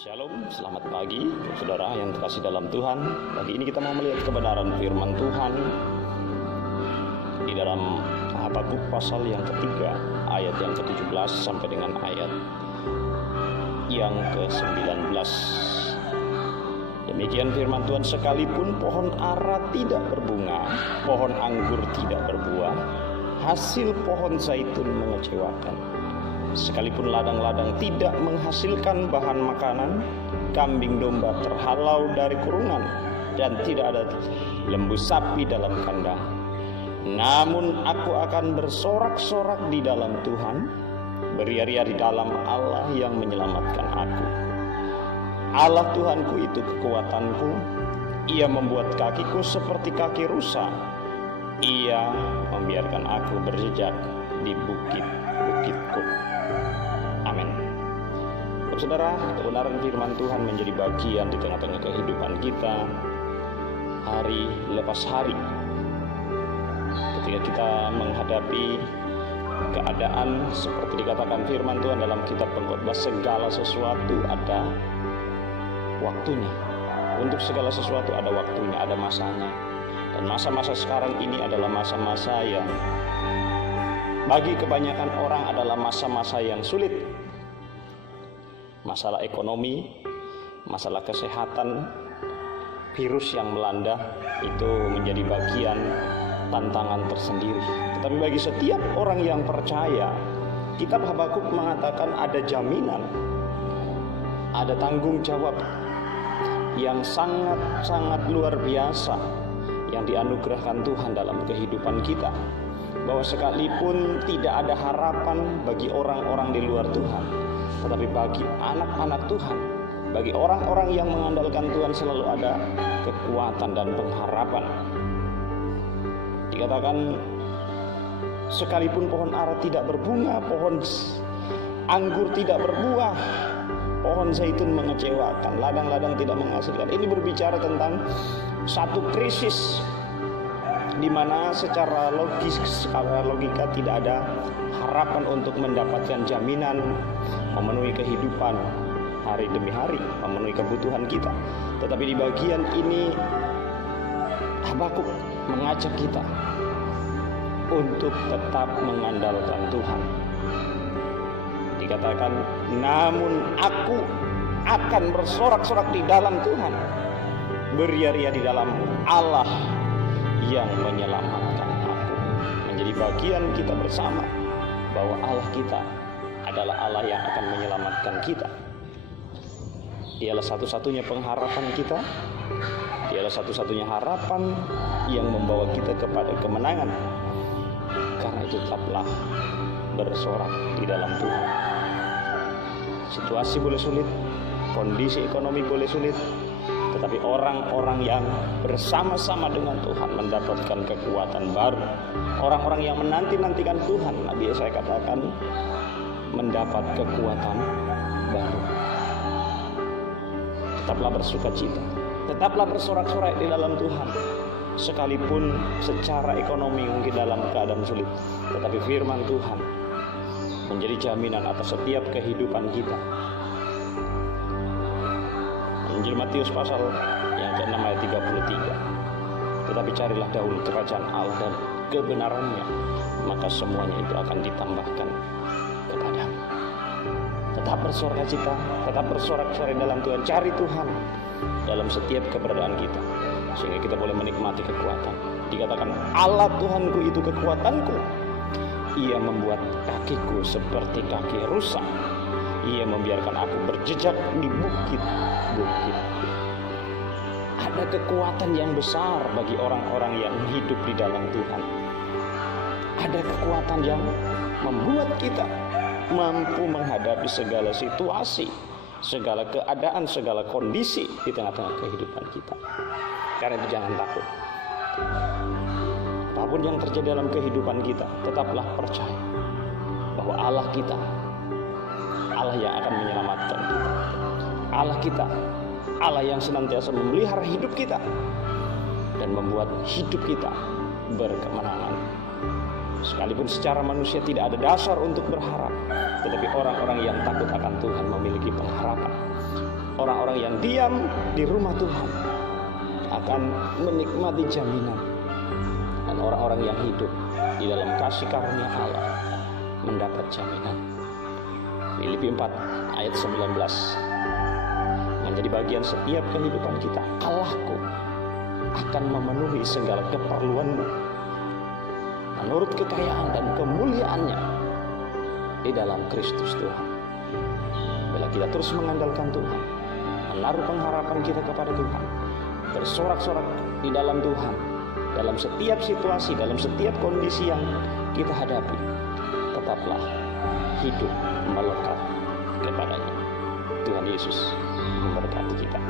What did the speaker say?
Shalom, selamat pagi saudara yang terkasih dalam Tuhan. Pagi ini kita mau melihat kebenaran firman Tuhan di dalam Habakuk pasal yang ketiga, ayat yang ke-17 sampai dengan ayat yang ke-19. Demikian firman Tuhan, sekalipun pohon ara tidak berbunga, pohon anggur tidak berbuah, hasil pohon zaitun mengecewakan. Sekalipun ladang-ladang tidak menghasilkan bahan makanan, kambing domba terhalau dari kurungan, dan tidak ada lembu sapi dalam kandang. Namun aku akan bersorak-sorak di dalam Tuhan, beria-ria di dalam Allah yang menyelamatkan aku. Allah Tuhanku itu kekuatanku, Ia membuat kakiku seperti kaki rusa. Ia membiarkan aku berjejak di bukit-bukitku. Amin. Saudara, kebenaran firman Tuhan menjadi bagian di tengah-tengah kehidupan kita hari lepas hari. Ketika kita menghadapi keadaan seperti dikatakan firman Tuhan dalam kitab Pengkhotbah, segala sesuatu ada waktunya. Untuk segala sesuatu ada waktunya, ada masanya. Dan masa-masa sekarang ini adalah masa-masa yang bagi kebanyakan orang adalah masa-masa yang sulit. Masalah ekonomi, masalah kesehatan, virus yang melanda itu menjadi bagian tantangan tersendiri. Tetapi bagi setiap orang yang percaya, kitab Habakuk mengatakan ada jaminan, ada tanggung jawab yang sangat-sangat luar biasa yang dianugerahkan Tuhan dalam kehidupan kita. Bahwa sekalipun tidak ada harapan bagi orang-orang di luar Tuhan, tetapi bagi anak-anak Tuhan, bagi orang-orang yang mengandalkan Tuhan selalu ada kekuatan dan pengharapan. Dikatakan sekalipun pohon ara tidak berbunga, pohon anggur tidak berbuah, pohon zaitun mengecewakan, ladang-ladang tidak menghasilkan. Ini berbicara tentang satu krisis di mana secara logika tidak ada harapan untuk mendapatkan jaminan memenuhi kehidupan hari demi hari, memenuhi kebutuhan kita. Tetapi di bagian ini Habakuk mengajak kita untuk tetap mengandalkan Tuhan. Dikatakan, namun aku akan bersorak-sorak di dalam Tuhan, beria-ria di dalam Allah yang menyelamatkan aku. Menjadi bagian kita bersama bahwa Allah kita adalah Allah yang akan menyelamatkan kita. Dialah satu-satunya pengharapan kita. Dialah satu-satunya harapan yang membawa kita kepada kemenangan. Karena itu tetaplah bersorak di dalam Tuhan. Situasi boleh sulit, kondisi ekonomi boleh sulit, tetapi orang-orang yang bersama-sama dengan Tuhan mendapatkan kekuatan baru. Orang-orang yang menanti-nantikan Tuhan, Nabi Yesaya katakan, mendapat kekuatan baru. Tetaplah bersukacita, tetaplah bersorak-sorai di dalam Tuhan. Sekalipun secara ekonomi mungkin dalam keadaan sulit, tetapi firman Tuhan menjadi jaminan atas setiap kehidupan kita. Injil Matius pasal yang ke-6 ayat 33. Tetapi carilah dahulu kerajaan Allah dan kebenarannya, maka semuanya itu akan ditambahkan kepadamu. Tetap bersukacita, tetap bersorak-sorai dalam Tuhan. Cari Tuhan dalam setiap keberadaan kita, sehingga kita boleh menikmati kekuatan. Dikatakan Allah Tuhanku itu kekuatanku, Ia membuat kakiku seperti kaki rusa. Ia membiarkan aku berjejak di bukit-bukit. Ada kekuatan yang besar bagi orang-orang yang hidup di dalam Tuhan. Ada kekuatan yang membuat kita mampu menghadapi segala situasi, segala keadaan, segala kondisi di tengah-tengah kehidupan kita. Karena itu jangan takut. Apapun yang terjadi dalam kehidupan kita, tetaplah percaya bahwa Allah kita, Allah yang akan menyelamatkan kita. Allah kita, Allah yang senantiasa memelihara hidup kita dan membuat hidup kita berkemenangan. Sekalipun secara manusia tidak ada dasar untuk berharap, tetapi orang-orang yang takut akan Tuhan memiliki pengharapan. Orang-orang yang diam di rumah Tuhan akan menikmati jaminan. Dan orang-orang yang hidup di dalam kasih karunia Allah mendapat jaminan. Filipi 4 ayat 19 menjadi bagian setiap kehidupan kita. Allahku akan memenuhi segala keperluanmu menurut kekayaan dan kemuliaannya di dalam Kristus Tuhan. Bila kita terus mengandalkan Tuhan, menaruh pengharapan kita kepada Tuhan, bersorak-sorak di dalam Tuhan, dalam setiap situasi, dalam setiap kondisi yang kita hadapi, tetaplah hidup melekat kepadanya. Tuhan Yesus memberkati kita.